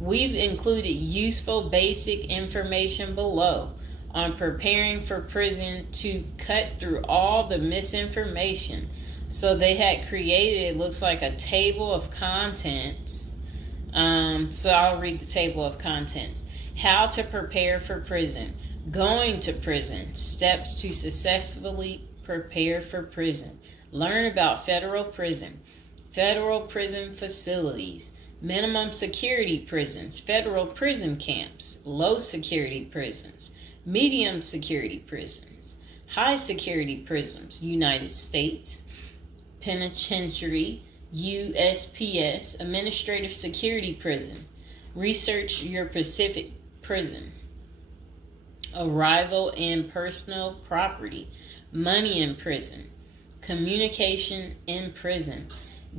We've included useful basic information below on preparing for prison to cut through all the misinformation. So they had created, it looks like a table of contents. So I'll read the table of contents. How to prepare for prison. Going to prison. Steps to successfully prepare for prison. Learn about federal prison. Federal prison facilities. Minimum security prisons. Federal prison camps. Low security prisons. Medium security prisons. High security prisons. United States Penitentiary. USPS. Administrative security prison. Research your Pacific prison. Arrival and personal property. Money in prison. Communication in prison.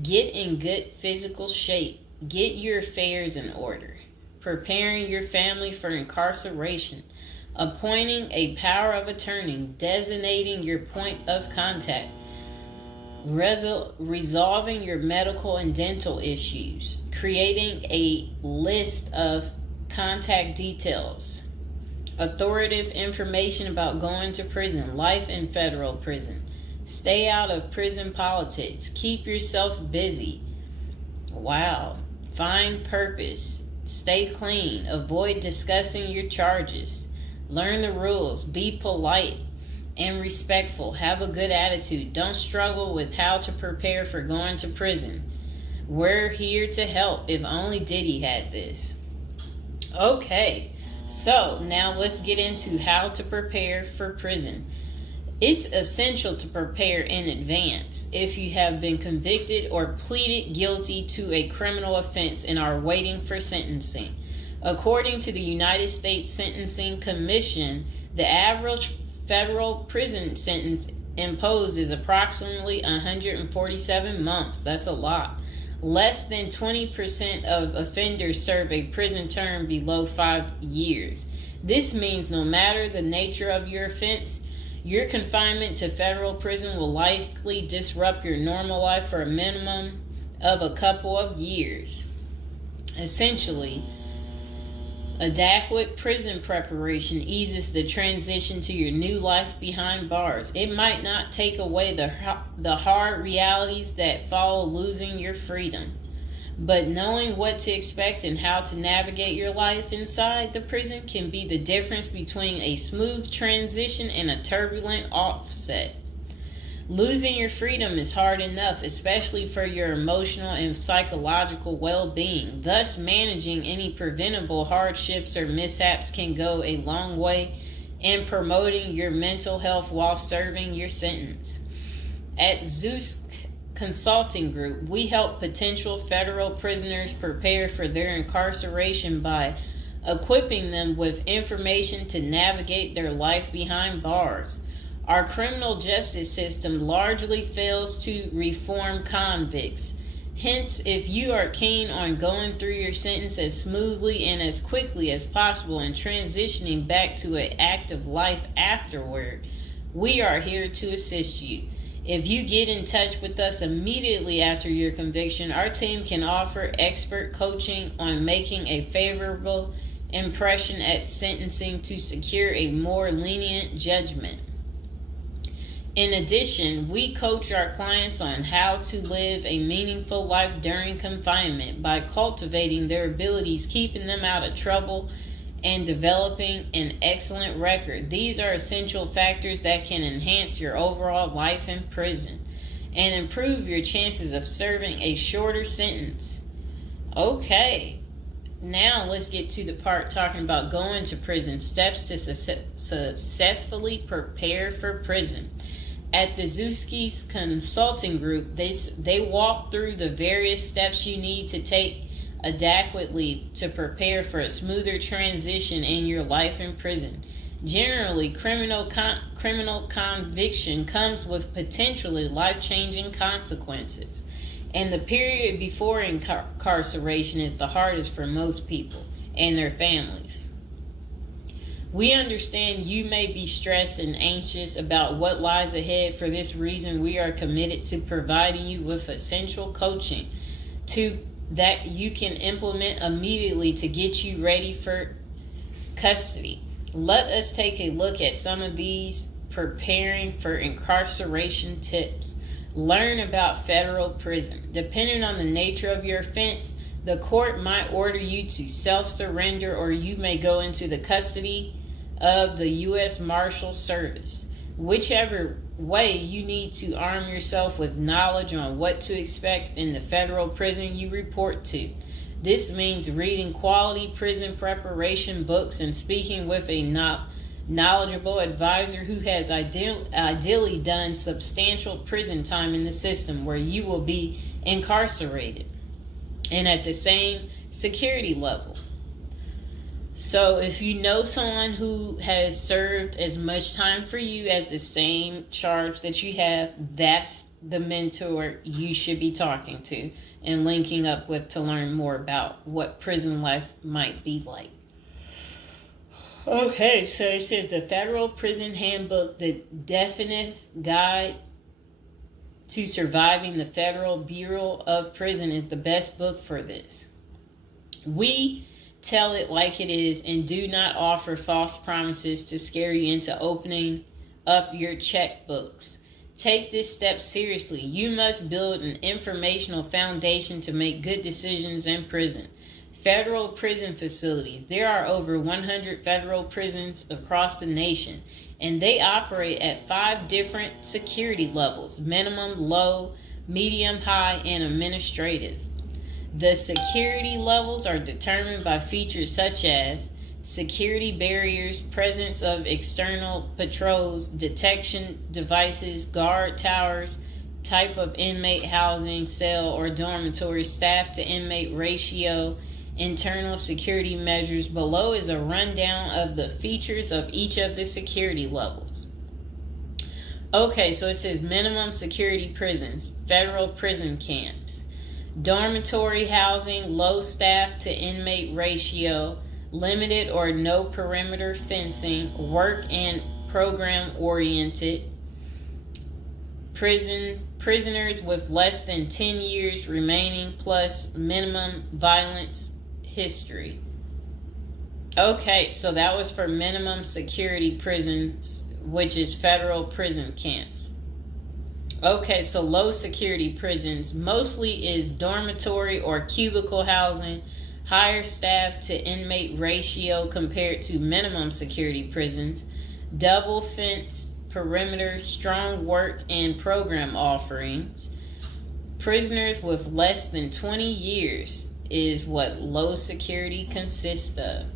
Get in good physical shape. Get your affairs in order. Preparing your family for incarceration. Appointing a power of attorney. Designating your point of contact. Resolving your medical and dental issues. Creating a list of contact details. Authoritative information about going to prison. Life in federal prison. Stay out of prison politics. Keep yourself busy. Wow. Find purpose. Stay clean. Avoid discussing your charges. Learn the rules. Be polite and respectful. Have a good attitude. Don't struggle with how to prepare for going to prison. We're here to help. If only Diddy had this. Okay, so now let's get into how to prepare for prison. It's essential to prepare in advance if you have been convicted or pleaded guilty to a criminal offense and are waiting for sentencing. According to the United States Sentencing Commission, the average federal prison sentence imposed is approximately 147 months. That's a lot. Less than 20% of offenders serve a prison term below 5 years. This means no matter the nature of your offense, your confinement to federal prison will likely disrupt your normal life for a minimum of a couple of years. Essentially, adequate prison preparation eases the transition to your new life behind bars. It might not take away the hard realities that follow losing your freedom, but knowing what to expect and how to navigate your life inside the prison can be the difference between a smooth transition and a turbulent offset. Losing your freedom is hard enough, especially for your emotional and psychological well-being. Thus, managing any preventable hardships or mishaps can go a long way in promoting your mental health while serving your sentence. At Zeus Consulting Group, we help potential federal prisoners prepare for their incarceration by equipping them with information to navigate their life behind bars. Our criminal justice system largely fails to reform convicts. Hence, if you are keen on going through your sentence as smoothly and as quickly as possible and transitioning back to an active life afterward, we are here to assist you. If you get in touch with us immediately after your conviction, our team can offer expert coaching on making a favorable impression at sentencing to secure a more lenient judgment. In addition, we coach our clients on how to live a meaningful life during confinement by cultivating their abilities, keeping them out of trouble, and developing an excellent record. These are essential factors that can enhance your overall life in prison and improve your chances of serving a shorter sentence. Okay, now let's get to the part talking about going to prison, steps to successfully prepare for prison. At the Zeus Consulting Group, they walk through the various steps you need to take adequately to prepare for a smoother transition in your life in prison. Generally, criminal conviction comes with potentially life-changing consequences, and the period before incarceration is the hardest for most people and their families. We understand you may be stressed and anxious about what lies ahead. For this reason, we are committed to providing you with essential coaching to that you can implement immediately to get you ready for custody. Let us take a look at some of these preparing for incarceration tips. Learn about federal prison. Depending on the nature of your offense, the court might order you to self-surrender, or you may go into the custody of the U.S. Marshal Service. Whichever way, you need to arm yourself with knowledge on what to expect in the federal prison you report to. This means reading quality prison preparation books and speaking with a knowledgeable advisor who has ideally done substantial prison time in the system where you will be incarcerated and at the same security level. So if you know someone who has served as much time for you as the same charge that you have, that's the mentor you should be talking to and linking up with to learn more about what prison life might be like. Okay, so it says the Federal Prison Handbook, the definitive guide to surviving the Federal Bureau of Prison, is the best book for this. We tell it like it is and do not offer false promises to scare you into opening up your checkbooks. Take this step seriously. You must build an informational foundation to make good decisions in prison. Federal prison facilities. There are over 100 federal prisons across the nation, and they operate at 5 different security levels: minimum, low, medium, high, and administrative. The security levels are determined by features such as security barriers, presence of external patrols, detection devices, guard towers, type of inmate housing, cell or dormitory, staff to inmate ratio, internal security measures. Below is a rundown of the features of each of the security levels. Okay, so it says minimum security prisons, federal prison camps. Dormitory housing, low staff to inmate ratio, limited or no perimeter fencing, work and program oriented. Prisoners with less than 10 years remaining plus minimum violence history. Okay, so that was for minimum security prisons, which is federal prison camps. Okay, so low security prisons mostly is dormitory or cubicle housing, higher staff to inmate ratio compared to minimum security prisons, double fence perimeter, strong work and program offerings. Prisoners with less than 20 years is what low security consists of.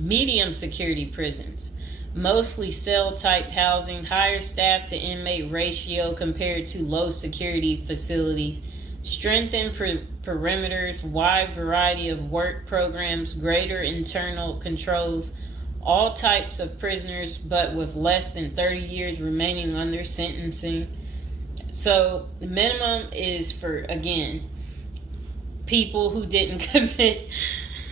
Medium security prisons, mostly cell type housing, higher staff to inmate ratio compared to low security facilities, strengthened perimeters, wide variety of work programs, greater internal controls, all types of prisoners but with less than 30 years remaining on their sentencing. So the minimum is for, again, people who didn't commit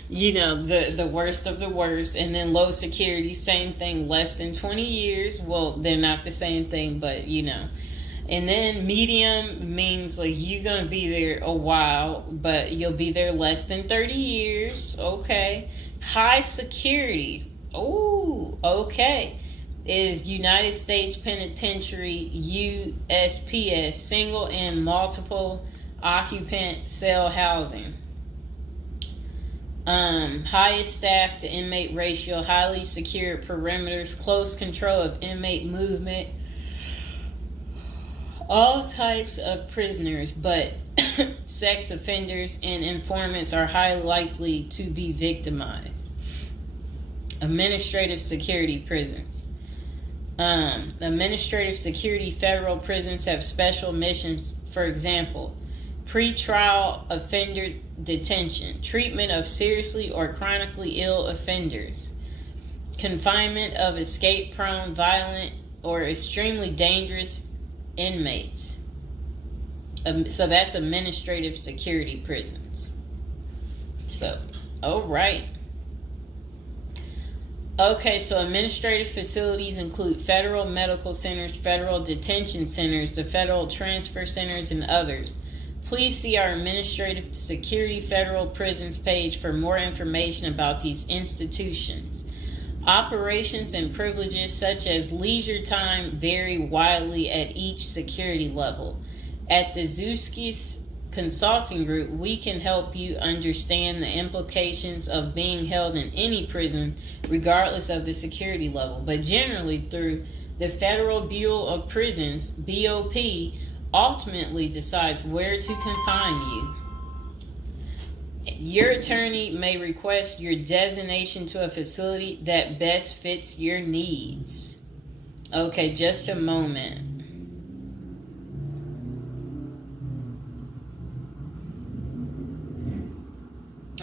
the worst of the worst. And then low security, same thing, less than 20 years. Well, they're not the same thing, but And then medium means like you're going to be there a while, but you'll be there less than 30 years. Okay. High security. Oh, okay. Is United States Penitentiary, USPS, single and multiple occupant cell housing. Highest staff to inmate ratio, highly secured perimeters, close control of inmate movement, all types of prisoners, but sex offenders and informants are highly likely to be victimized. Administrative security prisons. Administrative security federal prisons have special missions. For example, pretrial offender detention, treatment of seriously or chronically ill offenders, confinement of escape-prone, violent, or extremely dangerous inmates. So that's administrative security prisons. So, all right. Okay, so administrative facilities include federal medical centers, federal detention centers, the federal transfer centers, and others. Please see our Administrative Security Federal Prisons page for more information about these institutions. Operations and privileges such as leisure time vary widely at each security level. At the Zuski Consulting Group, we can help you understand the implications of being held in any prison, regardless of the security level. But generally, through the Federal Bureau of Prisons, BOP, ultimately decides where to confine you. Your attorney may request your designation to a facility that best fits your needs. Okay, just a moment.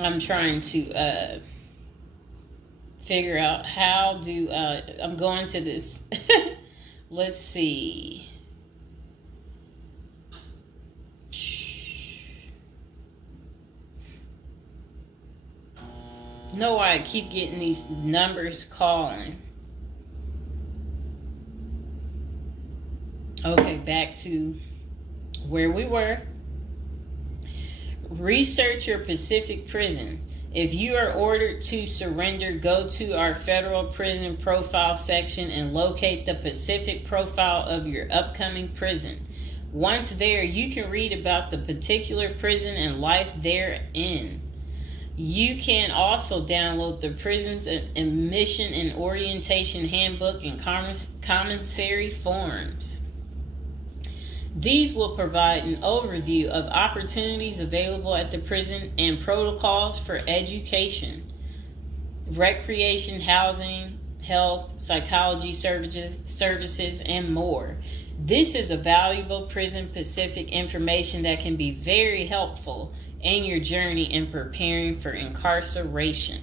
I'm trying to figure out how do I'm going to this. Let's see. Know why I keep getting these numbers calling. Okay, back to where we were. Research your Pacific prison. If you are ordered to surrender, go to our federal prison profile section and locate the Pacific profile of your upcoming prison. Once there, you can read about the particular prison and life therein. You can also download the prison's admission and orientation handbook and commissary forms. These will provide an overview of opportunities available at the prison and protocols for education, recreation, housing, health, psychology services, and more. This is a valuable Prison Pacific information that can be very helpful in your journey in preparing for incarceration.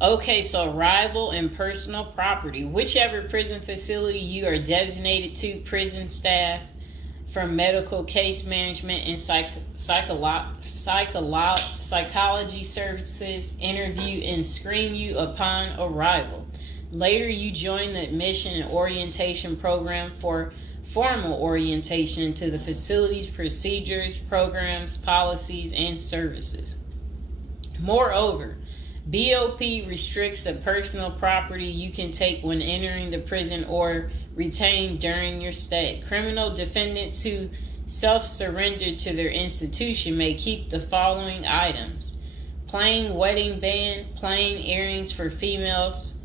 Okay, so arrival and personal property. Whichever prison facility you are designated to, prison staff from medical case management and psychology services interview and screen you upon arrival. Later, you join the admission and orientation program for formal orientation into the facility's procedures, programs, policies, and services. Moreover, BOP restricts the personal property you can take when entering the prison or retain during your stay. Criminal defendants who self-surrender to their institution may keep the following items: plain wedding band, plain earrings for females,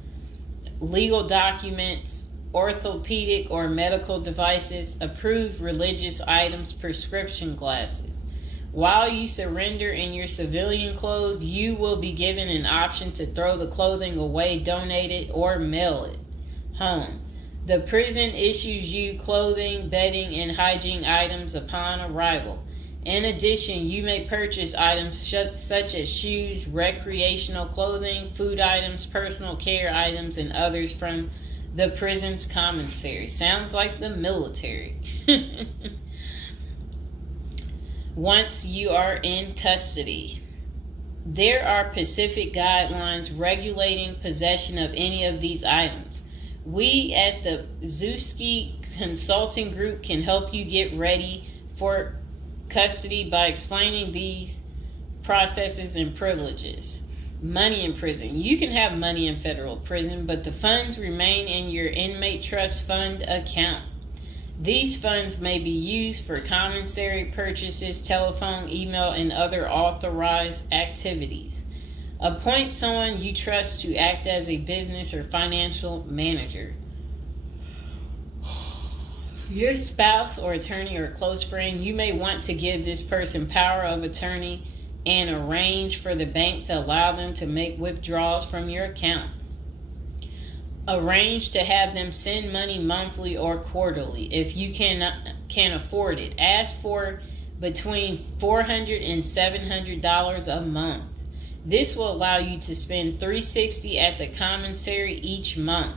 legal documents, orthopedic or medical devices, approved religious items, prescription glasses. While you surrender in your civilian clothes, you will be given an option to throw the clothing away, donate it, or mail it home. The prison issues you clothing, bedding, and hygiene items upon arrival. In addition, you may purchase items such as shoes, recreational clothing, food items, personal care items, and others from the prison's commissary. Sounds like the military. Once you are in custody, there are Pacific guidelines regulating possession of any of these items. We at the Zuski Consulting Group can help you get ready for custody by explaining these processes and privileges. Money in prison. You can have money in federal prison, but the funds remain in your inmate trust fund account. These funds may be used for commissary purchases, telephone, email, and other authorized activities. Appoint someone you trust to act as a business or financial manager. Your spouse or attorney or close friend, you may want to give this person power of attorney and arrange for the bank to allow them to make withdrawals from your account. Arrange to have them send money monthly or quarterly if you can afford it. Ask for between $400 and $700 a month. This will allow you to spend $360 at the commissary each month.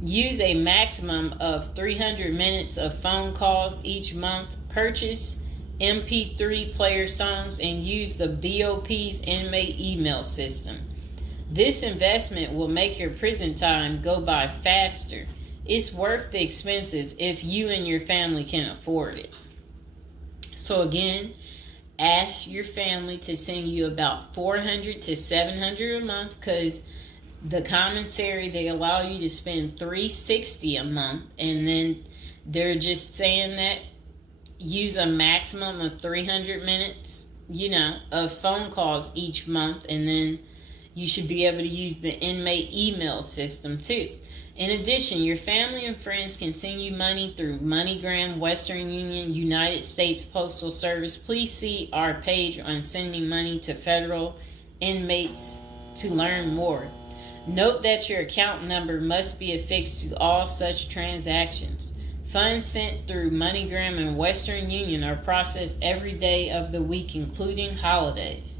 Use a maximum of 300 minutes of phone calls each month. Purchase MP3 player songs and use the BOP's inmate email system. This investment will make your prison time go by faster. It's worth the expenses if you and your family can afford it. So again, Ask your family to send you about $400 to $700 a month, because the commissary, they allow you to spend $360 a month, and then they're just saying that use a maximum of 300 minutes, of phone calls each month, and then you should be able to use the inmate email system too. In addition, your family and friends can send you money through MoneyGram, Western Union, United States Postal Service. Please see our page on sending money to federal inmates to learn more. Note that your account number must be affixed to all such transactions. Funds sent through MoneyGram and Western Union are processed every day of the week, including holidays.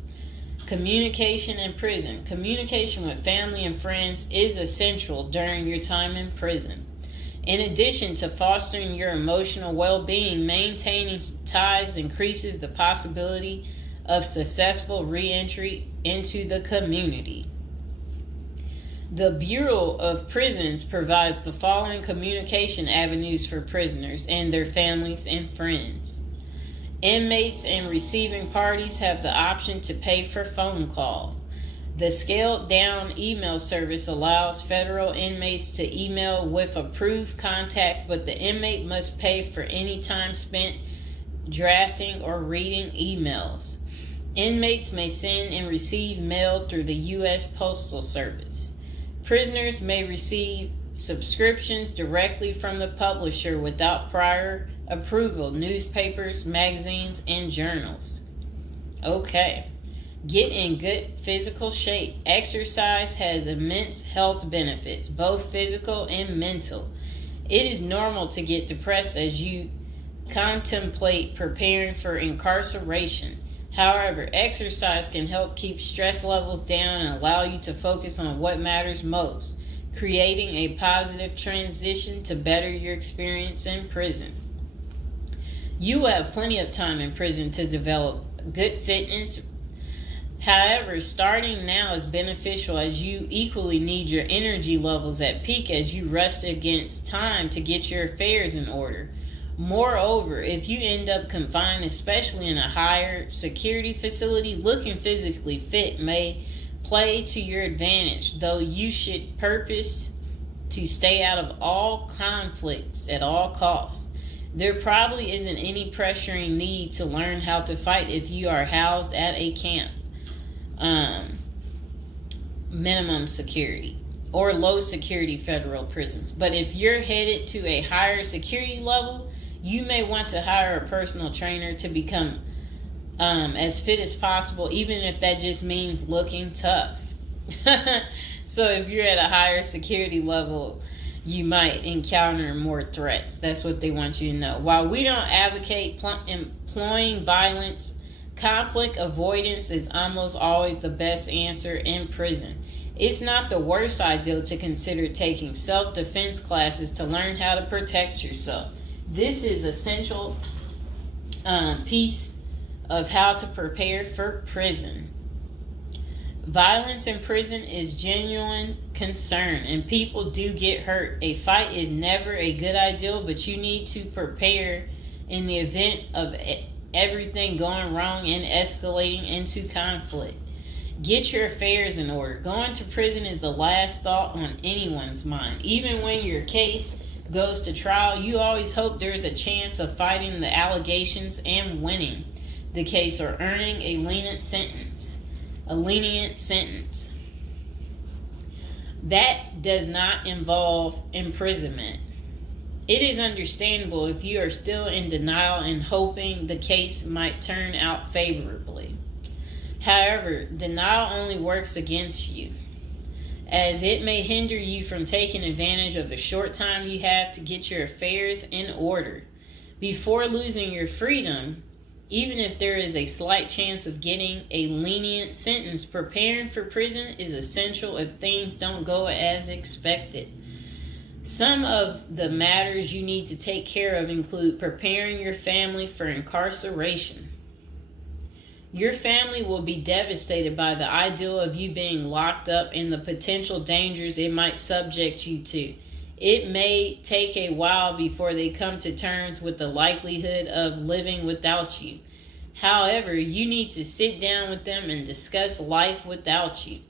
Communication in prison. Communication with family and friends is essential during your time in prison. In addition to fostering your emotional well-being, maintaining ties increases the possibility of successful re-entry into the community. The Bureau of Prisons provides the following communication avenues for prisoners and their families and friends. Inmates and receiving parties have the option to pay for phone calls. The scaled-down email service allows federal inmates to email with approved contacts, but the inmate must pay for any time spent drafting or reading emails. Inmates may send and receive mail through the U.S. Postal Service. Prisoners may receive subscriptions directly from the publisher without prior approval, newspapers, magazines, and journals. Okay. Get in good physical shape. Exercise has immense health benefits, both physical and mental. It is normal to get depressed as you contemplate preparing for incarceration. However, exercise can help keep stress levels down and allow you to focus on what matters most, creating a positive transition to better your experience in prison. You will have plenty of time in prison to develop good fitness. However, starting now is beneficial as you equally need your energy levels at peak as you rest against time to get your affairs in order. Moreover, if you end up confined, especially in a higher security facility, looking physically fit may play to your advantage, though you should purpose to stay out of all conflicts at all costs. There probably isn't any pressuring need to learn how to fight if you are housed at a camp, minimum security, or low security federal prisons. But if you're headed to a higher security level, you may want to hire a personal trainer to become as fit as possible, even if that just means looking tough. So if you're at a higher security level, you might encounter more threats. That's what they want you to know. While we don't advocate employing violence, conflict avoidance is almost always the best answer in prison. It's not the worst idea to consider taking self-defense classes to learn how to protect yourself. This is essential piece of how to prepare for prison. Violence in prison is genuine concern, and people do get hurt. A fight is never a good idea, but you need to prepare in the event of everything going wrong and escalating into conflict. Get your affairs in order. Going to prison is the last thought on anyone's mind. Even when your case goes to trial, you always hope there's a chance of fighting the allegations and winning the case or earning a lenient sentence. That does not involve imprisonment. It is understandable if you are still in denial and hoping the case might turn out favorably. However, denial only works against you, as it may hinder you from taking advantage of the short time you have to get your affairs in order. Before losing your freedom, even if there is a slight chance of getting a lenient sentence, preparing for prison is essential if things don't go as expected. Some of the matters you need to take care of include preparing your family for incarceration. Your family will be devastated by the idea of you being locked up and the potential dangers it might subject you to. It may take a while before they come to terms with the likelihood of living without you. However, you need to sit down with them and discuss life without you.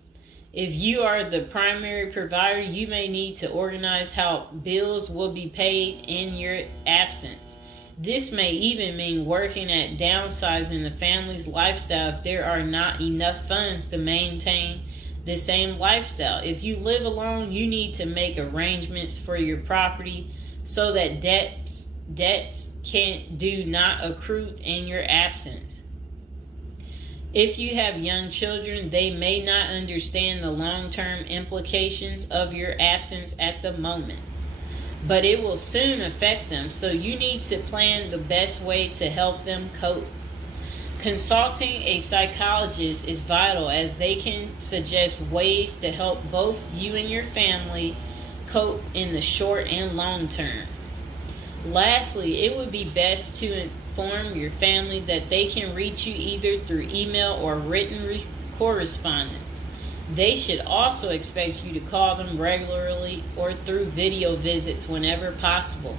If you are the primary provider, you may need to organize how bills will be paid in your absence. This may even mean working at downsizing the family's lifestyle if there are not enough funds to maintain the same lifestyle. If you live alone, you need to make arrangements for your property so that debts do not accrue in your absence. If you have young children, they may not understand the long-term implications of your absence at the moment, but it will soon affect them, so you need to plan the best way to help them cope. Consulting a psychologist is vital, as they can suggest ways to help both you and your family cope in the short and long term. Lastly, it would be best to inform your family that they can reach you either through email or written correspondence. They should also expect you to call them regularly or through video visits whenever possible.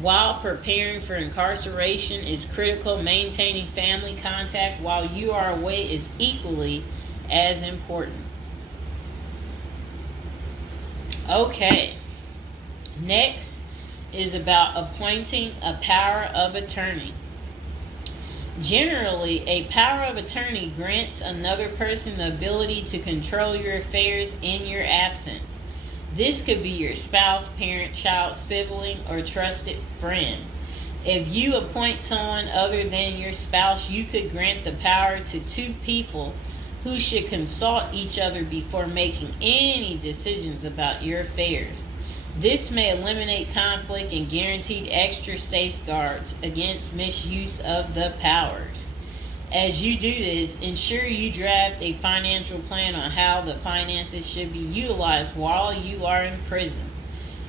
While preparing for incarceration is critical, maintaining family contact while you are away is equally as important. Okay, next is about appointing a power of attorney. Generally, a power of attorney grants another person the ability to control your affairs in your absence. This could be your spouse, parent, child, sibling, or trusted friend. If you appoint someone other than your spouse, you could grant the power to two people who should consult each other before making any decisions about your affairs. This may eliminate conflict and guarantee extra safeguards against misuse of the powers. As you do this, ensure you draft a financial plan on how the finances should be utilized while you are in prison.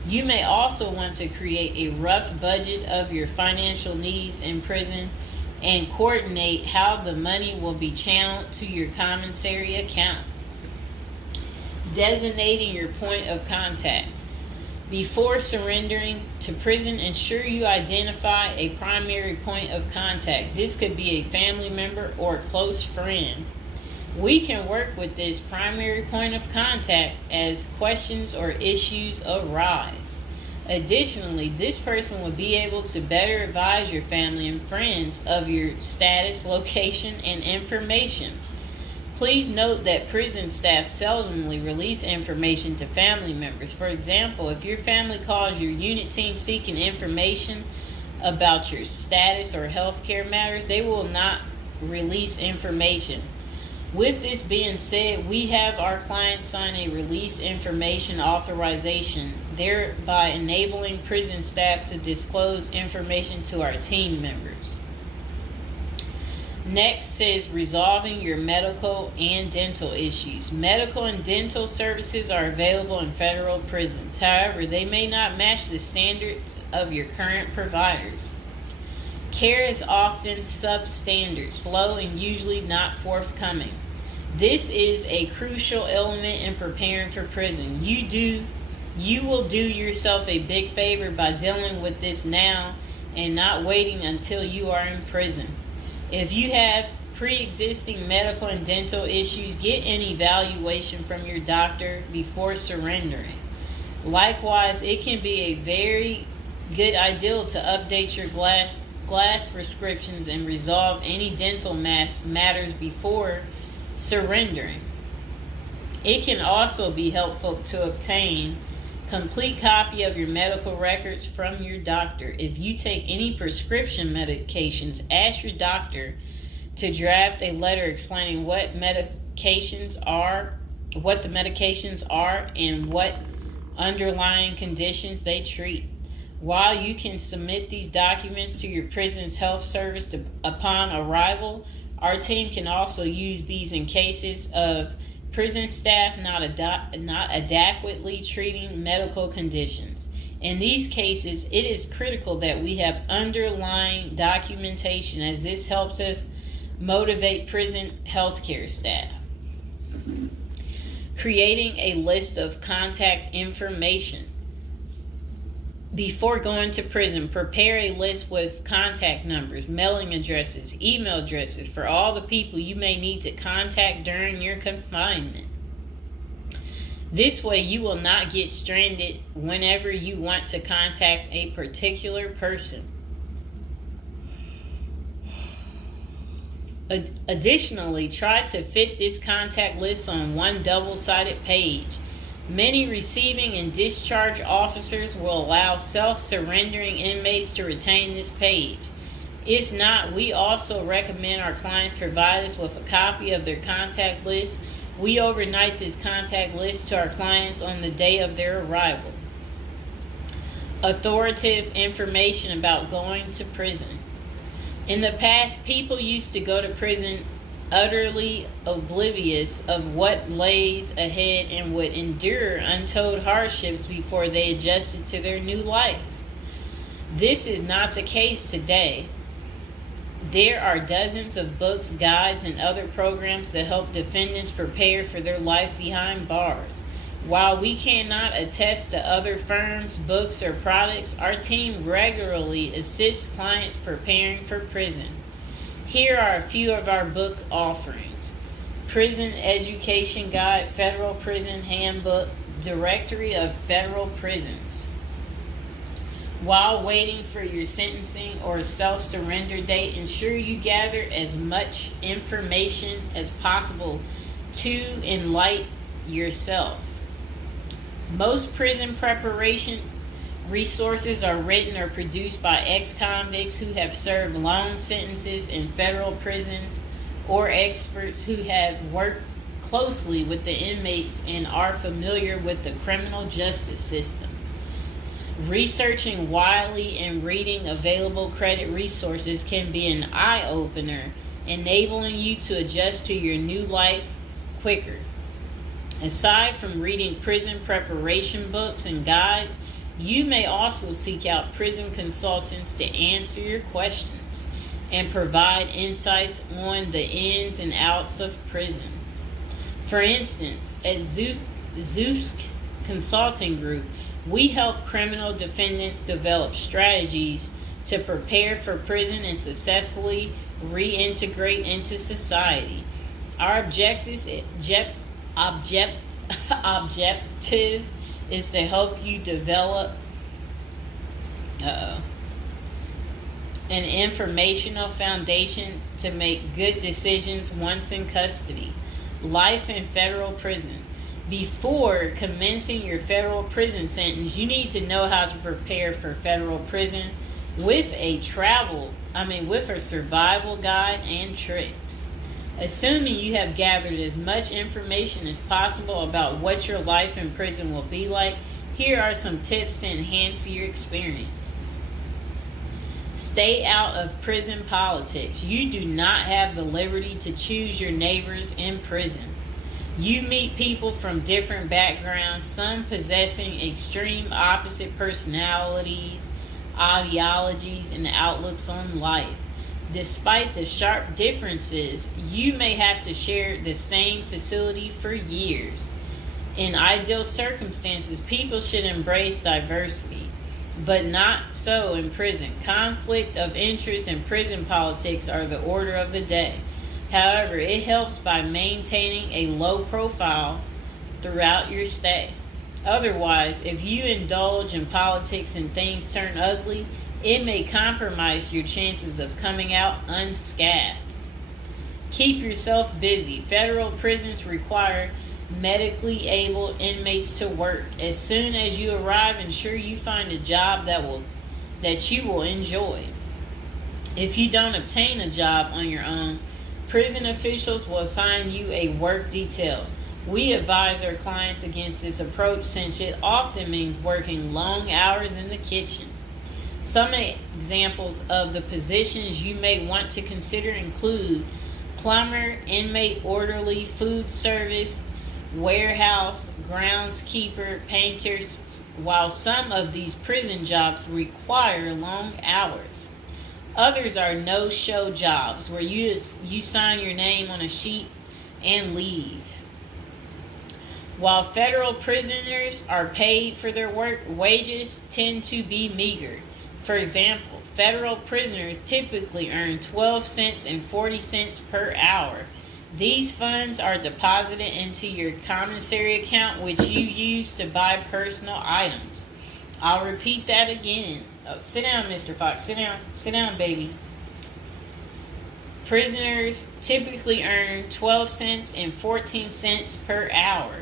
You may also want to create a rough budget of your financial needs in prison and coordinate how the money will be channeled to your commissary account. Designating your point of contact. Before surrendering to prison, ensure you identify a primary point of contact. This could be a family member or a close friend. We can work with this primary point of contact as questions or issues arise. Additionally, this person will be able to better advise your family and friends of your status, location, and information. Please note that prison staff seldomly release information to family members. For example, if your family calls your unit team seeking information about your status or healthcare matters, they will not release information. With this being said, we have our clients sign a release information authorization, thereby enabling prison staff to disclose information to our team members. Next says resolving your medical and dental issues. Medical and dental services are available in federal prisons. However, they may not match the standards of your current providers. Care is often substandard, slow, and usually not forthcoming. This is a crucial element in preparing for prison. You will do yourself a big favor by dealing with this now and not waiting until you are in prison. If you have pre-existing medical and dental issues, get an evaluation from your doctor before surrendering. Likewise, it can be a very good idea to update your glass prescriptions and resolve any dental matters before surrendering. It can also be helpful to obtain complete copy of your medical records from your doctor. If you take any prescription medications, ask your doctor to draft a letter explaining what the medications are, and what underlying conditions they treat. While you can submit these documents to your prison's health service upon arrival, our team can also use these in cases of prison staff not adequately treating medical conditions. In these cases, it is critical that we have underlying documentation, as this helps us motivate prison healthcare staff. Creating a list of contact information. Before going to prison, prepare a list with contact numbers, mailing addresses, email addresses for all the people you may need to contact during your confinement. This way, you will not get stranded whenever you want to contact a particular person. Additionally, try to fit this contact list on one double-sided page. Many receiving and discharge officers will allow self-surrendering inmates to retain this page. If not, we also recommend our clients provide us with a copy of their contact list. We overnight this contact list to our clients on the day of their arrival. Authoritative information about going to prison. In the past, people used to go to prison utterly oblivious of what lays ahead and would endure untold hardships before they adjusted to their new life. This is not the case today. There are dozens of books, guides, and other programs that help defendants prepare for their life behind bars. While we cannot attest to other firms, books, or products, our team regularly assists clients preparing for prison. Here are a few of our book offerings: Prison Education Guide, Federal Prison Handbook, Directory of Federal Prisons. While waiting for your sentencing or self-surrender date, ensure you gather as much information as possible to enlighten yourself. Most prison preparation resources are written or produced by ex-convicts who have served long sentences in federal prisons or experts who have worked closely with the inmates and are familiar with the criminal justice system. Researching widely and reading available credit resources can be an eye-opener, enabling you to adjust to your new life quicker. Aside from reading prison preparation books and guides, you may also seek out prison consultants to answer your questions and provide insights on the ins and outs of prison. For instance, at Zeus Consulting Group, we help criminal defendants develop strategies to prepare for prison and successfully reintegrate into society. Our objective is to help you develop an informational foundation to make good decisions once in custody. Life in federal prison. Before commencing your federal prison sentence, you need to know how to prepare for federal prison with a survival guide and tricks. Assuming you have gathered as much information as possible about what your life in prison will be like, here are some tips to enhance your experience. Stay out of prison politics. You do not have the liberty to choose your neighbors in prison. You meet people from different backgrounds, some possessing extreme opposite personalities, ideologies, and outlooks on life. Despite the sharp differences, you may have to share the same facility for years. In ideal circumstances, people should embrace diversity, but not so in prison. Conflict of interest and prison politics are the order of the day. However, it helps by maintaining a low profile throughout your stay. Otherwise, if you indulge in politics and things turn ugly, it may compromise your chances of coming out unscathed. Keep yourself busy. Federal prisons require medically able inmates to work. As soon as you arrive, ensure you find a job that you will enjoy. If you don't obtain a job on your own, prison officials will assign you a work detail. We advise our clients against this approach since it often means working long hours in the kitchen. Some examples of the positions you may want to consider include plumber, inmate orderly, food service, warehouse, groundskeeper, painters. While some of these prison jobs require long hours, others are no-show jobs where you sign your name on a sheet and leave. While federal prisoners are paid for their work, wages tend to be meager. For example, federal prisoners typically earn 12 cents and 40 cents per hour. These funds are deposited into your commissary account, which you use to buy personal items. I'll repeat that again. Oh, sit down, Mr. Fox. Sit down. Sit down, baby. Prisoners typically earn 12 cents and 14 cents per hour.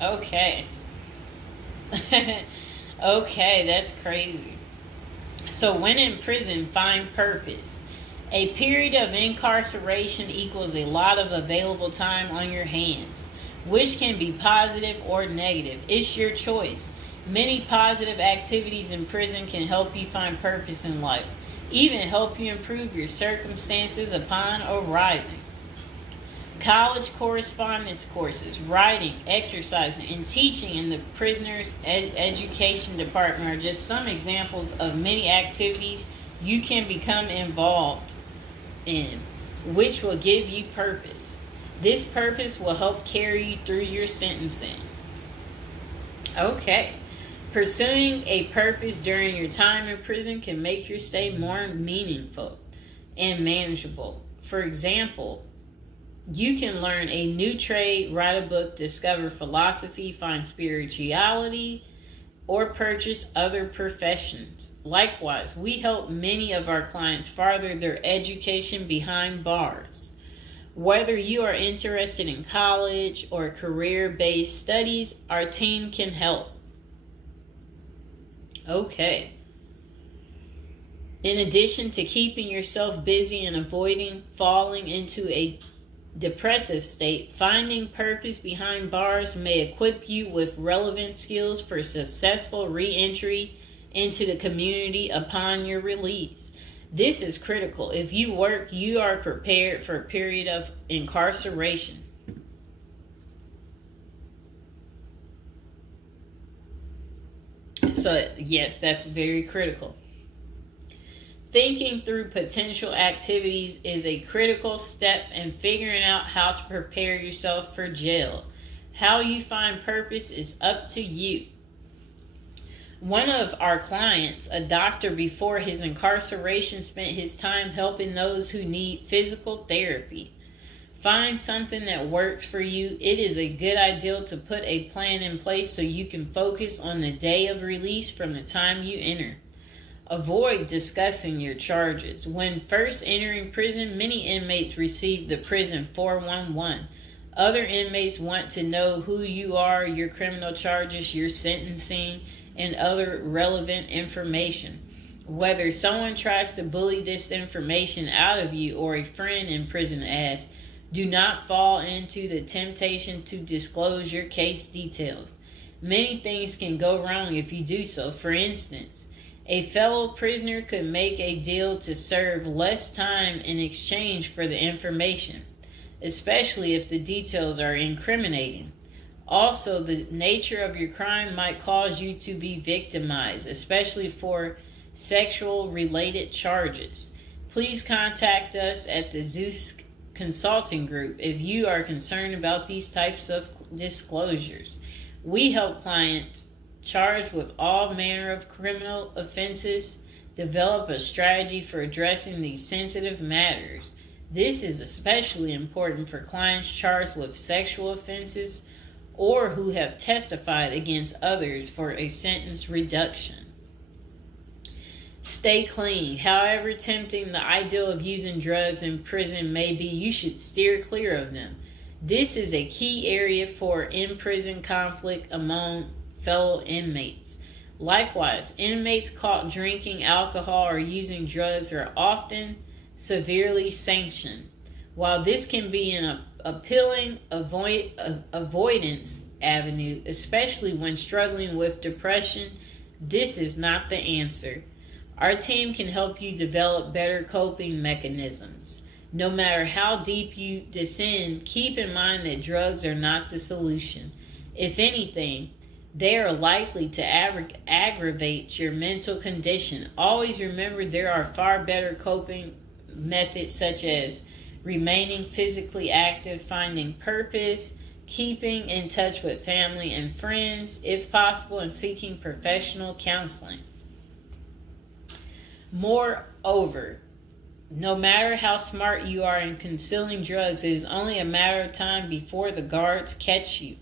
Okay. Okay, that's crazy. So when in prison, find purpose. A period of incarceration equals a lot of available time on your hands, which can be positive or negative. It's your choice. Many positive activities in prison can help you find purpose in life, even help you improve your circumstances upon arriving. College correspondence courses, writing, exercising, and teaching in the prisoner's education department are just some examples of many activities you can become involved in, which will give you purpose. This purpose will help carry you through your sentencing. Okay. Pursuing a purpose during your time in prison can make your stay more meaningful and manageable. For example, you can learn a new trade, write a book, discover philosophy, find spirituality, or purchase other professions. Likewise, we help many of our clients further their education behind bars. Whether you are interested in college or career-based studies, our team can help. Okay. In addition to keeping yourself busy and avoiding falling into a depressive state, finding purpose behind bars may equip you with relevant skills for successful re-entry into the community upon your release. This is critical. If you work, you are prepared for a period of incarceration. So, yes, that's very critical. Thinking through potential activities is a critical step in figuring out how to prepare yourself for jail. How you find purpose is up to you. One of our clients, a doctor before his incarceration, spent his time helping those who need physical therapy. Find something that works for you. It is a good idea to put a plan in place so you can focus on the day of release from the time you enter. Avoid discussing your charges. When first entering prison, many inmates receive the prison 411. Other inmates want to know who you are, your criminal charges, your sentencing, and other relevant information. Whether someone tries to bully this information out of you or a friend in prison asks, do not fall into the temptation to disclose your case details. Many things can go wrong if you do so. For instance, a fellow prisoner could make a deal to serve less time in exchange for the information, especially if the details are incriminating. Also, the nature of your crime might cause you to be victimized, especially for sexual-related charges. Please contact us at the Zeus Consulting Group if you are concerned about these types of disclosures. We help clients charged with all manner of criminal offenses develop a strategy for addressing these sensitive matters. This is especially important for clients charged with sexual offenses or who have testified against others for a sentence reduction. Stay clean. However tempting the ideal of using drugs in prison may be, you should steer clear of them. This is a key area for in-prison conflict among fellow inmates. Likewise, inmates caught drinking alcohol or using drugs are often severely sanctioned. While this can be an appealing avoidance avenue, especially when struggling with depression, this is not the answer. Our team can help you develop better coping mechanisms. No matter how deep you descend, keep in mind that drugs are not the solution. If anything, they are likely to aggravate your mental condition. Always remember there are far better coping methods such as remaining physically active, finding purpose, keeping in touch with family and friends, if possible, and seeking professional counseling. Moreover, no matter how smart you are in concealing drugs, it is only a matter of time before the guards catch you.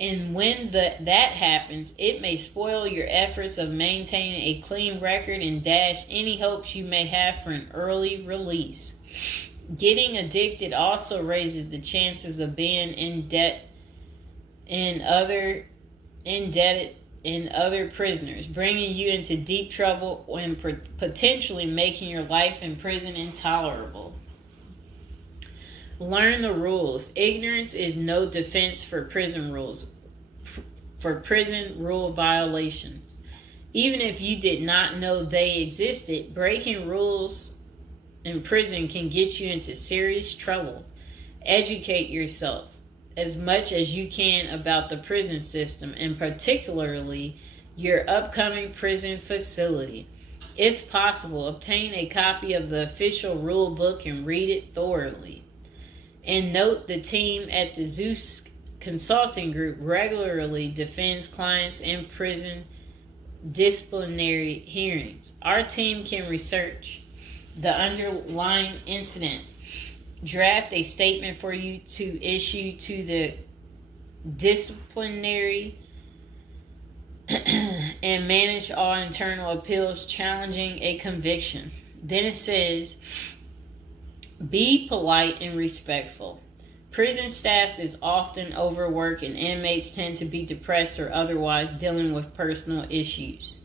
And when that happens, it may spoil your efforts of maintaining a clean record and dash any hopes you may have for an early release. Getting addicted also raises the chances of being indebted in other prisoners, bringing you into deep trouble and potentially making your life in prison intolerable. Learn the rules. Ignorance is no defense for prison rules, for prison rule violations. Even if you did not know they existed, breaking rules in prison can get you into serious trouble. Educate yourself as much as you can about the prison system, and particularly your upcoming prison facility. If possible, obtain a copy of the official rule book and read it thoroughly. And note, the team at the Zeus Consulting Group regularly defends clients in prison disciplinary hearings. Our team can research the underlying incident, draft a statement for you to issue to the disciplinary, and manage all internal appeals challenging a conviction. Then it says, be polite and respectful. Prison staff is often overworked and inmates tend to be depressed or otherwise dealing with personal issues.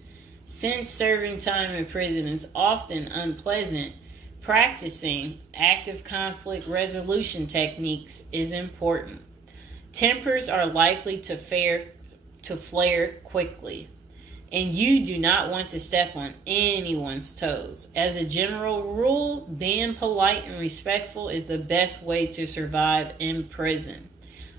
Since serving time in prison is often unpleasant, practicing active conflict resolution techniques is important. Tempers are likely to flare quickly, and you do not want to step on anyone's toes. As a general rule, being polite and respectful is the best way to survive in prison,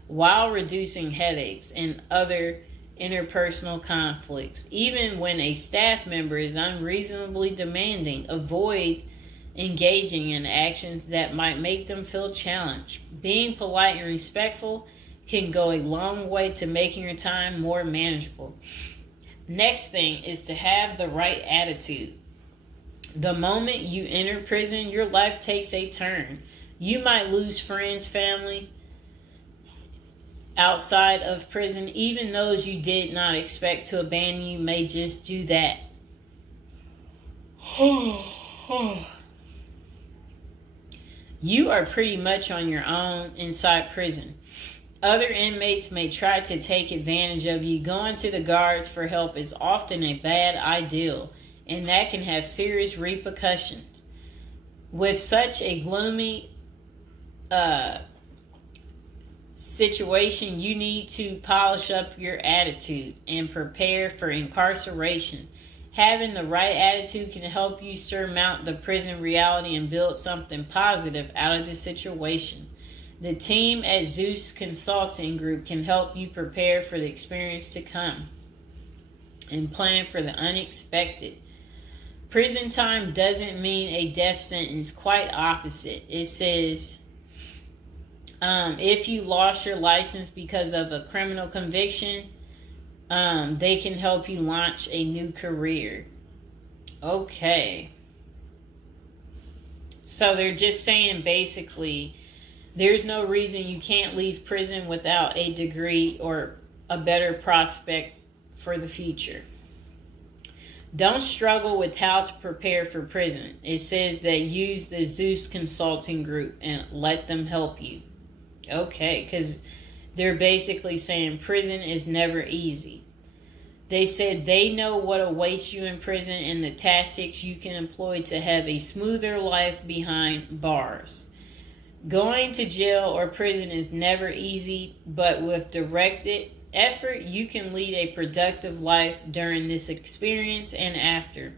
while reducing headaches and other interpersonal conflicts. Even when a staff member is unreasonably demanding, avoid engaging in actions that might make them feel challenged. Being polite and respectful can go a long way to making your time more manageable. Next thing is to have the right attitude. The moment you enter prison, your life takes a turn. You might lose friends, family outside of prison. Even those you did not expect to abandon you may just do that. You are pretty much on your own inside prison. Other inmates may try to take advantage of you. Going to the guards for help is often a bad idea, and that can have serious repercussions. With such a gloomy situation, you need to polish up your attitude and prepare for incarceration. Having the right attitude can help you surmount the prison reality and build something positive out of the situation. The team at Zeus Consulting Group can help you prepare for the experience to come and plan for the unexpected. Prison time doesn't mean a death sentence, quite opposite. It says, if you lost your license because of a criminal conviction, they can help you launch a new career. Okay. So they're just saying basically, there's no reason you can't leave prison without a degree or a better prospect for the future. Don't struggle with how to prepare for prison. It says that use the Zeus Consulting Group and let them help you. Okay, because they're basically saying prison is never easy. They said they know what awaits you in prison and the tactics you can employ to have a smoother life behind bars. Going to jail or prison is never easy, but with directed effort, you can lead a productive life during this experience and after.